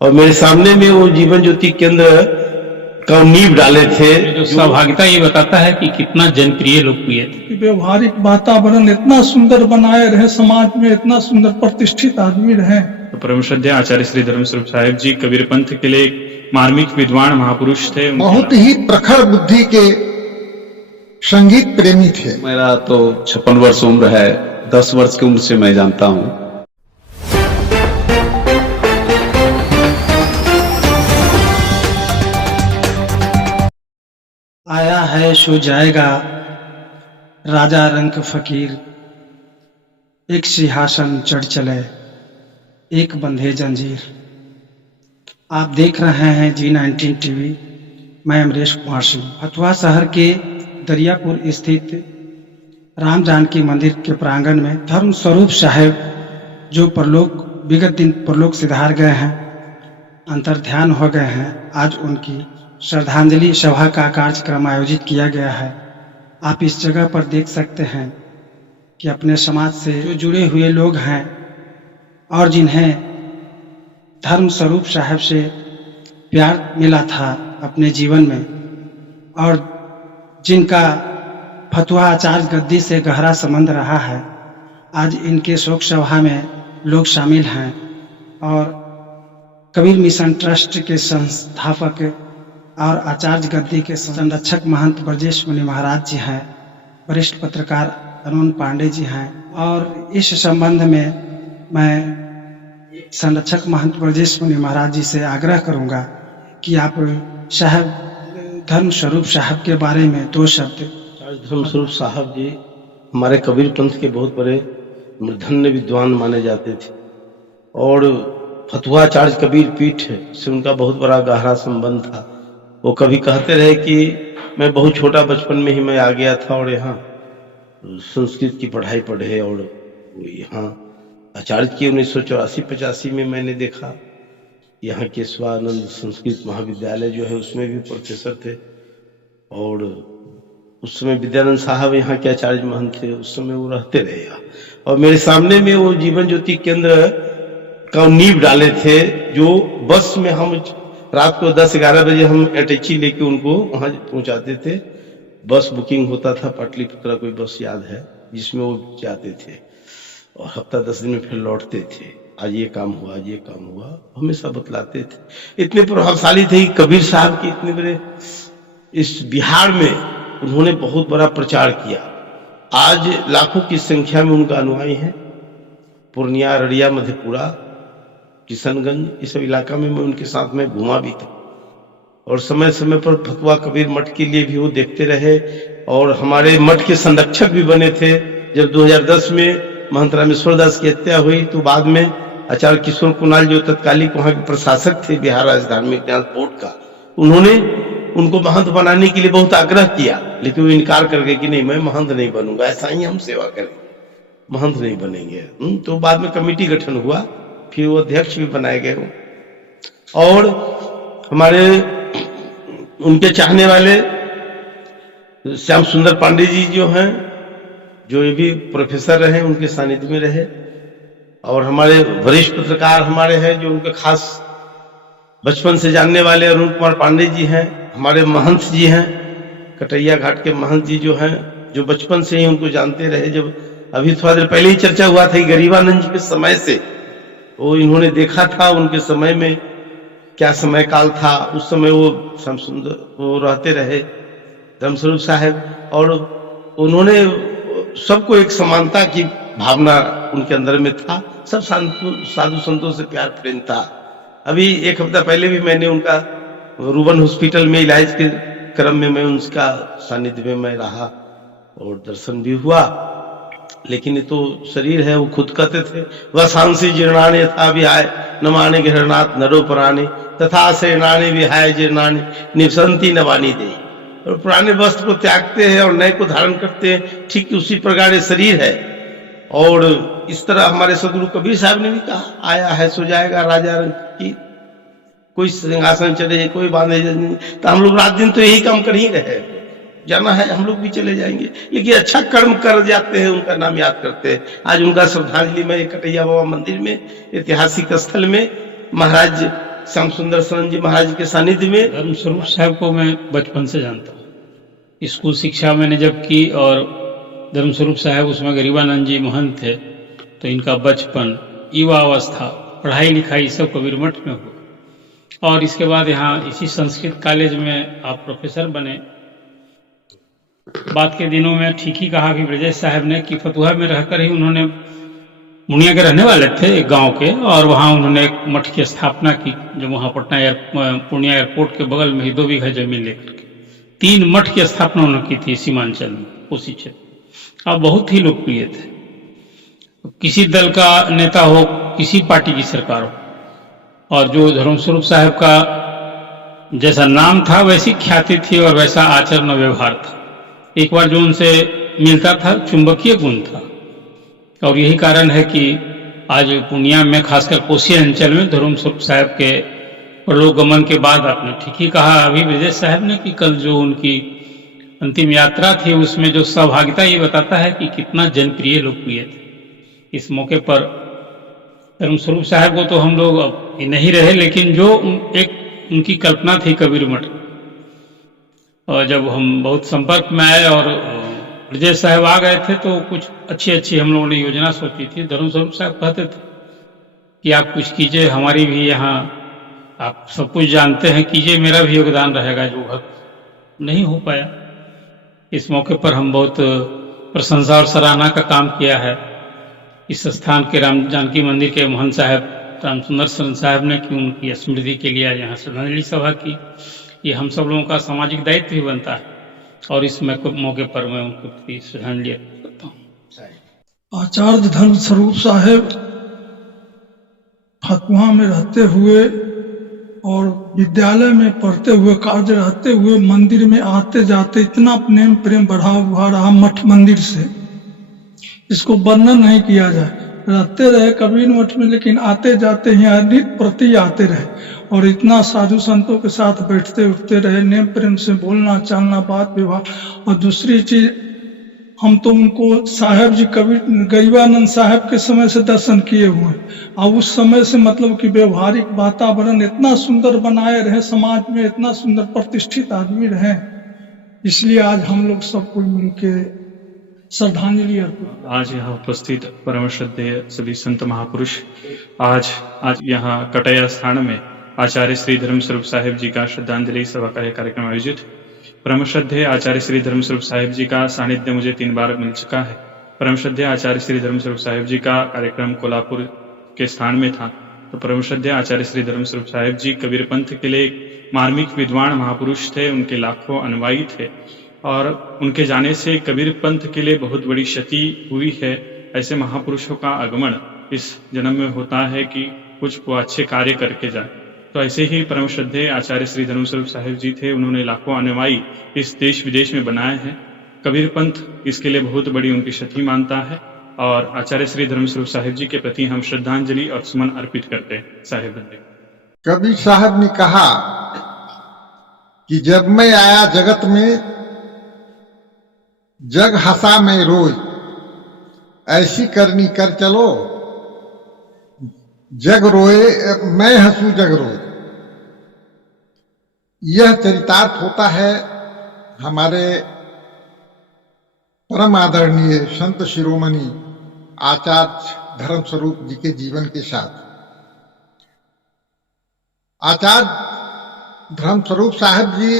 और मेरे सामने में वो जीवन ज्योति केंद्र का नींव डाले थे। जो सहभागिता ये बताता है कि कितना जनप्रिय लोकप्रिय थे। व्यवहारिक वातावरण इतना सुंदर बनाए रहे, समाज में इतना सुंदर प्रतिष्ठित आदमी रहे। तो परम श्रद्धेय आचार्य श्री धर्मस्वरूप साहेब जी कबीर पंथ के लिए एक मार्मिक विद्वान महापुरुष थे। बहुत ही प्रखर बुद्धि के संगीत प्रेमी थे। मेरा तो 56 वर्ष उम्र है, 10 वर्ष की उम्र से मैं जानता हूँ। आया है सो जाएगा राजा रंक फकीर, एक सिंहासन चढ़ चले एक बंधे जंजीर। आप देख रहे हैं G19 टीवी। मैं अमरीश कुमार सिंह। फतुहा शहर के दरियापुर स्थित राम जानकी मंदिर के प्रांगण में धर्म स्वरूप साहेब जो विगत दिन परलोक सिधार गए हैं, अंतर ध्यान हो गए हैं, आज उनकी श्रद्धांजलि सभा का कार्यक्रम आयोजित किया गया है। आप इस जगह पर देख सकते हैं कि अपने समाज से जो जुड़े हुए लोग हैं और जिन्हें धर्म स्वरूप साहब से प्यार मिला था अपने जीवन में और जिनका फतुहा आचार्य गद्दी से गहरा संबंध रहा है, आज इनके शोक सभा में लोग शामिल हैं। और कबीर मिशन ट्रस्ट के संस्थापक और आचार्य गद्दी के संरक्षक महंत ब्रजेश मुनि महाराज जी हैं, वरिष्ठ पत्रकार अरुण पांडे जी हैं। और इस संबंध में मैं संरक्षक महंत ब्रजेश मुनि महाराज जी से आग्रह करूंगा कि आप साहब धर्म स्वरूप साहब के बारे में 2 शब्द। धर्म स्वरूप साहब जी हमारे कबीर पंथ के बहुत बड़े मूर्धन्य विद्वान माने जाते थे और फतुहा आचार्य कबीर पीठ से उनका बहुत बड़ा गहरा संबंध था। वो कभी कहते रहे कि मैं बहुत छोटा बचपन में ही मैं आ गया था और यहाँ संस्कृत की पढ़ाई पढ़े और यहाँ आचार्य की 1984-85 में मैंने देखा यहाँ के स्वानंद संस्कृत महाविद्यालय जो है उसमें भी प्रोफेसर थे और उस समय विद्यानंद साहब यहाँ के आचार्य महंत थे। उस समय वो रहते रहे यहाँ और मेरे सामने में वो जीवन ज्योति केंद्र का नींव डाले थे। जो बस में हम रात को 10-11 बजे हम अटैची लेके उनको वहां पहुंचाते थे। बस बुकिंग होता था, पाटलिपुत्रा कोई बस याद है जिसमें वो जाते थे और हफ्ता 10 दिन में फिर लौटते थे। आज ये काम हुआ, आज ये काम हुआ, हमेशा बतलाते थे। इतने प्रभावशाली थे कबीर साहब की, इतने बड़े इस बिहार में उन्होंने बहुत बड़ा प्रचार किया। आज लाखों की संख्या में उनका अनुयायी है। पूर्णिया, अररिया, मधेपुरा, किशनगंज, इस सब इलाका में मैं उनके साथ में घुमा भी था और समय समय पर फतुहा कबीर मठ के लिए भी वो देखते रहे और हमारे मठ के संरक्षक भी बने थे। जब 2010 में महंत रामेश्वर दास की हत्या हुई तो बाद में आचार्य किशोर कुणाल जो तत्कालिक वहां के प्रशासक थे बिहार राज्य धार्मिक न्यास बोर्ड का, उन्होंने उनको महंत बनाने के लिए बहुत आग्रह किया, लेकिन वो इनकार कर गए कि नहीं, मैं महंत नहीं बनूंगा, ऐसा ही हम सेवा करेंगे, महंत नहीं बनेंगे। तो बाद में कमेटी गठन हुआ, फिर वो अध्यक्ष भी बनाए गए और हमारे उनके चाहने वाले श्याम सुंदर पांडे जी जो हैं, जो ये भी प्रोफेसर रहे, उनके सानिध्य में रहे और हमारे वरिष्ठ पत्रकार हमारे हैं जो उनके खास बचपन से जानने वाले अरुण कुमार पांडे जी हैं। हमारे महंत जी हैं, कटैया घाट के महंत जी जो हैं, जो बचपन से ही उनको जानते रहे। जब अभी थोड़ा देर पहले ही चर्चा हुआ था गरीबानंद जी के समय से वो इन्होंने देखा था, उनके समय में क्या समय काल था, उस समय वो श्याम सुंदर वो रहते रहे धर्मस्वरूप साहब और उन्होंने सबको एक समानता की भावना उनके अंदर में था। सब साधु संतों से प्यार प्रेम था। अभी 1 हफ्ता पहले भी मैंने उनका रूबन हॉस्पिटल में इलाज के क्रम में मैं उनका सानिध्य में मैं रहा और दर्शन भी हुआ। लेकिन ये तो शरीर है, वो खुद कहते थे वह सांसी जीर्णाने था विहाय नमाने गृहनाथ नरो पुराने तथा शरणाने विहाय जीर्णाने निवसंती नवानी दे। और पुराने वस्त्र को त्यागते हैं और नए को धारण करते हैं, ठीक उसी प्रकार ये शरीर है। और इस तरह हमारे सदगुरु कबीर साहब ने भी कहा, आया है सो जाएगा राजा रंक की, कोई सिंहासन चढ़े कोई बांधे। तो हम लोग रात दिन तो यही काम कर ही रहे, जाना है हम लोग भी चले जाएंगे, लेकिन अच्छा कर्म कर जाते हैं, उनका नाम याद करते हैं। आज उनका श्रद्धांजलि में कटैया बाबा मंदिर में ऐतिहासिक स्थल में महाराज श्याम सुंदर शरण जी महाराज के सानिध्य में। धर्म स्वरूप साहब को मैं बचपन से जानता हूँ। स्कूल शिक्षा मैंने जब की और धर्म स्वरूप साहब उसमें गरीबानंद जी महंत थे, तो इनका बचपन, युवा अवस्था, पढ़ाई लिखाई सब कबीर मठ में हुआ। और इसके बाद यहाँ इसी संस्कृत कॉलेज में आप प्रोफेसर बने। बात के दिनों में ठीक ही कहा कि ब्रजेश साहब ने कि फतुहा में रहकर ही उन्होंने, मुनिया के रहने वाले थे एक गांव के, और वहां उन्होंने एक मठ की स्थापना की, जो वहां पूर्णिया एयरपोर्ट के बगल में ही 2 बीघा जमीन लेकर के 3 मठ की स्थापना उन्होंने की थी सीमांचल में, उसी क्षेत्र। अब बहुत ही लोकप्रिय थे। किसी दल का नेता हो, किसी पार्टी की सरकार हो, और जो धर्मस्वरूप साहब का जैसा नाम था वैसी ख्याति थी और वैसा आचरण और व्यवहार था। एक बार जो उनसे मिलता था चुंबकीय गुण था, और यही कारण है कि आज पूर्णिया में, खासकर कोसी अंचल में, धर्मस्वरूप साहब के परलोकगमन के बाद, आपने ठीक ही कहा अभी ब्रजेश साहब ने कि कल जो उनकी अंतिम यात्रा थी उसमें जो सहभागिता, ये बताता है कि कितना जनप्रिय लोकप्रिय थे। इस मौके पर धर्मस्वरूप साहब को तो हम लोग अब नहीं रहे, लेकिन जो एक उनकी कल्पना थी कबीर मठ, और जब हम बहुत संपर्क में आए और ब्रजेश साहब आ गए थे तो कुछ अच्छी हम लोगों ने योजना सोची थी। धर्मस्वरूप साहब कहते थे कि आप कुछ कीजिए, हमारी भी यहाँ, आप सब कुछ जानते हैं, कीजिए, मेरा भी योगदान रहेगा। जो वक्त नहीं हो पाया, इस मौके पर हम बहुत प्रशंसा और सराहना का काम किया है इस स्थान के राम जानकी मंदिर के महंत साहब राम सुंदर शरण साहब ने, कि उनकी स्मृति के लिए आज यहाँ श्रद्धांजलि सभा की। ये हम सब लोगों का सामाजिक दायित्व भी बनता है, और इस मौके पर मैं उनके प्रति श्रद्धांजलि अर्पित करता हूँ। आचार्य धर्म स्वरूप साहेब फतुहा में रहते हुए और विद्यालय में पढ़ते हुए, कार्य रहते हुए, मंदिर में आते जाते इतना प्रेम बढ़ा हुआ रहा मठ मंदिर से, इसको वर्णन नहीं किया जाए। रहते रहे कबीर मठ में, लेकिन आते जाते यहाँ नित्य प्रति आते रहे, और इतना साधु संतों के साथ बैठते उठते रहे, नेम प्रेम से बोलना चालना, बात व्यवहार। और दूसरी चीज, हम तो उनको साहब जी कबीर गरीबानंद साहब के समय से दर्शन किए हुए हैं, और उस समय से मतलब कि व्यवहारिक वातावरण इतना सुंदर बनाए रहे, समाज में इतना सुंदर प्रतिष्ठित आदमी रहे, इसलिए आज हम लोग सब कोई मिलके श्रद्धांजलि अर्पित। आज यहाँ उपस्थित परम श्रद्धेय सभी संत महापुरुष आज यहाँ कटैया स्थान में आचार्य श्री धर्म स्वरूप साहिब जी का श्रद्धांजलि सभा का कार्यक्रम आयोजित। परम श्रद्धेय आचार्य श्री धर्म स्वरूप साहिब जी का सानिध्य मुझे 3 बार मिल चुका है। परम श्रद्धेय आचार्य श्री धर्म स्वरूप साहिब जी का कार्यक्रम कोल्हापुर के स्थान में था, तो परम श्रद्धेय आचार्य श्री धर्म स्वरूप साहिब जी कबीर पंथ के लिए एक मार्मिक विद्वान महापुरुष थे। उनके लाखों अनुयायी थे, और उनके जाने से कबीर पंथ के लिए बहुत बड़ी क्षति हुई है। ऐसे महापुरुषों का आगमन इस जन्म में होता है कि कुछ वो अच्छे कार्य करके जाए। तो ऐसे ही परम श्रद्धेय आचार्य श्री धर्म स्वरूप साहिब जी थे। उन्होंने लाखों अनुयायी इस देश विदेश में बनाए हैं। कबीर पंथ इसके लिए बहुत बड़ी उनकी क्षति मानता है, और आचार्य श्री धर्म स्वरूप साहिब जी के प्रति हम श्रद्धांजलि और सुमन अर्पित करते हैं। साहिब बंदे, कबीर साहब ने कहा कि जब मैं आया जगत में, जग हंसा मैं रोज, ऐसी करनी कर चलो, जग रोए मैं हंसू जग रोए। यह चरितार्थ होता है हमारे परम आदरणीय संत शिरोमणि आचार्य धर्म स्वरूप जी के जीवन के साथ। आचार्य धर्म स्वरूप साहब जी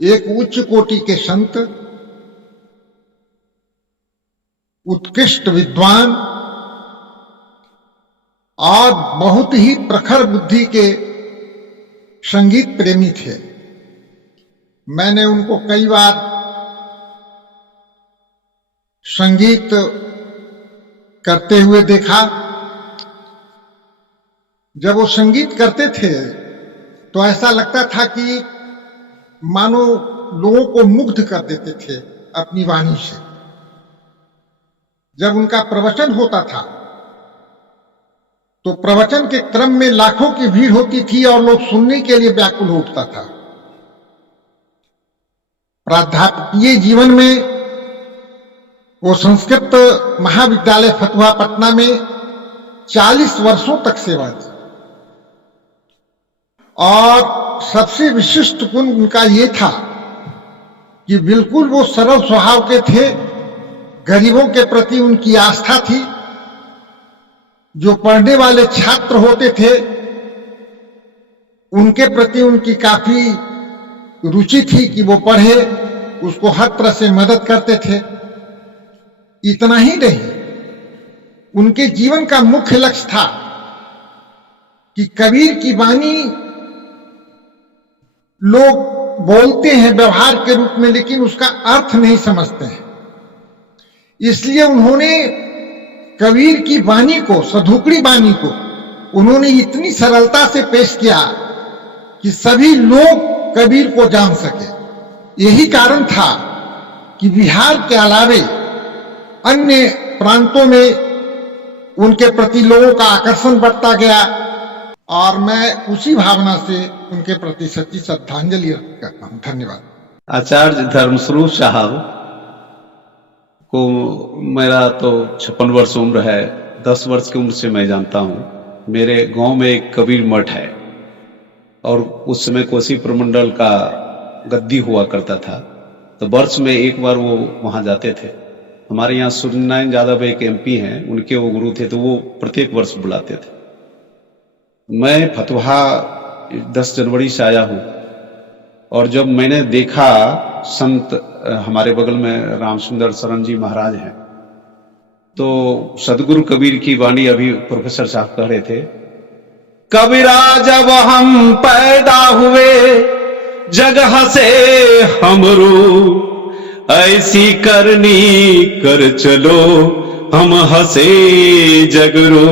एक उच्च कोटि के संत, उत्कृष्ट विद्वान और बहुत ही प्रखर बुद्धि के संगीत प्रेमी थे। मैंने उनको कई बार संगीत करते हुए देखा। जब वो संगीत करते थे तो ऐसा लगता था कि मानो लोगों को मुग्ध कर देते थे अपनी वाणी से। जब उनका प्रवचन होता था तो प्रवचन के क्रम में लाखों की भीड़ होती थी और लोग सुनने के लिए व्याकुल हो उठता था। प्राध्यापकीय जीवन में वो संस्कृत महाविद्यालय फतुहा पटना में 40 वर्षों तक सेवा दी। और सबसे विशिष्ट गुण उनका ये था कि बिल्कुल वो सरल स्वभाव के थे। गरीबों के प्रति उनकी आस्था थी। जो पढ़ने वाले छात्र होते थे उनके प्रति उनकी काफी रुचि थी कि वो पढ़े, उसको हर तरह से मदद करते थे। इतना ही नहीं, उनके जीवन का मुख्य लक्ष्य था कि कबीर की वाणी लोग बोलते हैं व्यवहार के रूप में, लेकिन उसका अर्थ नहीं समझते हैं। इसलिए उन्होंने कबीर की वाणी को, सधुकड़ी वाणी को उन्होंने इतनी सरलता से पेश किया कि सभी लोग कबीर को जान सके। यही कारण था कि बिहार के अलावे अन्य प्रांतों में उनके प्रति लोगों का आकर्षण बढ़ता गया और मैं उसी भावना से उनके प्रति सच्ची श्रद्धांजलि अर्पित करता हूं। धन्यवाद। आचार्य धर्मस्वरूप साहब को मेरा तो 56 वर्ष उम्र है। 10 वर्ष की उम्र से मैं जानता हूं। मेरे गांव में एक कबीर मठ है और उस समय कोसी प्रमंडल का गद्दी हुआ करता था, तो वर्ष में एक बार वो वहां जाते थे। हमारे यहाँ सूर्यनारायण यादव एक MP हैं, उनके वो गुरु थे, तो वो प्रत्येक वर्ष बुलाते थे। मैं फतुहा 10 जनवरी से आया हूँ और जब मैंने देखा संत हमारे बगल में रामसुंदर शरण जी महाराज हैं, तो सदगुरु कबीर की वाणी अभी प्रोफेसर साहब कह रहे थे, कबीरा जब हम पैदा हुए जग हंसे हमरो, ऐसी करनी कर चलो हम हंसे जगरो।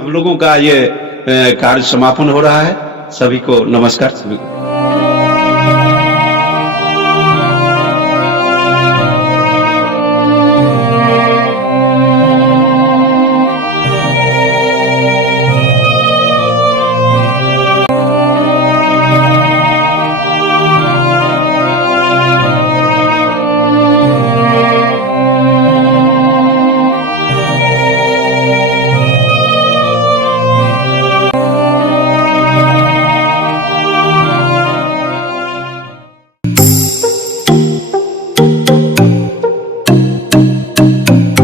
हम लोगों का ये कार्य समापन हो रहा है। सभी को नमस्कार। सभी को